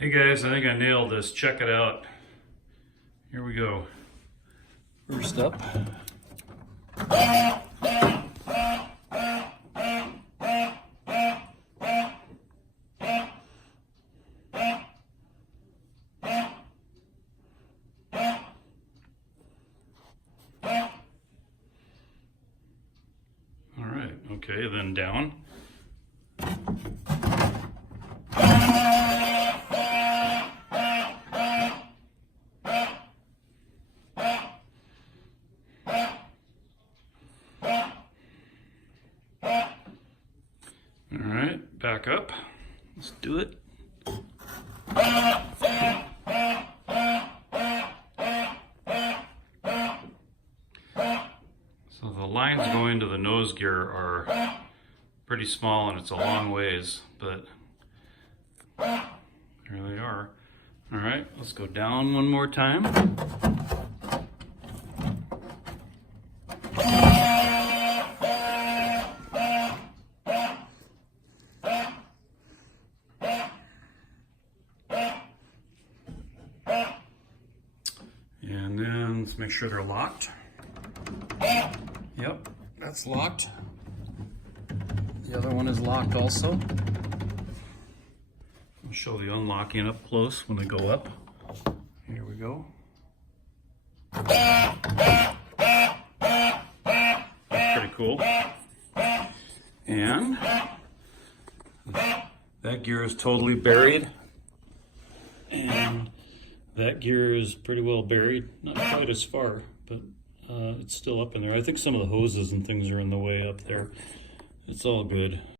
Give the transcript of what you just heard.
Hey guys, I think I nailed this. Check it out. Here we go. First up. All right, okay, then down. All right, back up. Let's do it. So the lines going to the nose gear are pretty small and it's a long ways, but there they are. All right, let's go down one more time. And then let's make sure they're locked. Yep, that's locked. The other one is locked also. I'll show the unlocking up close when they go up. Here we go. That's pretty cool. And that gear is totally buried. And that gear is pretty well buried. Not quite as far, but it's still up in there. I think some of the hoses and things are in the way up there. It's all good.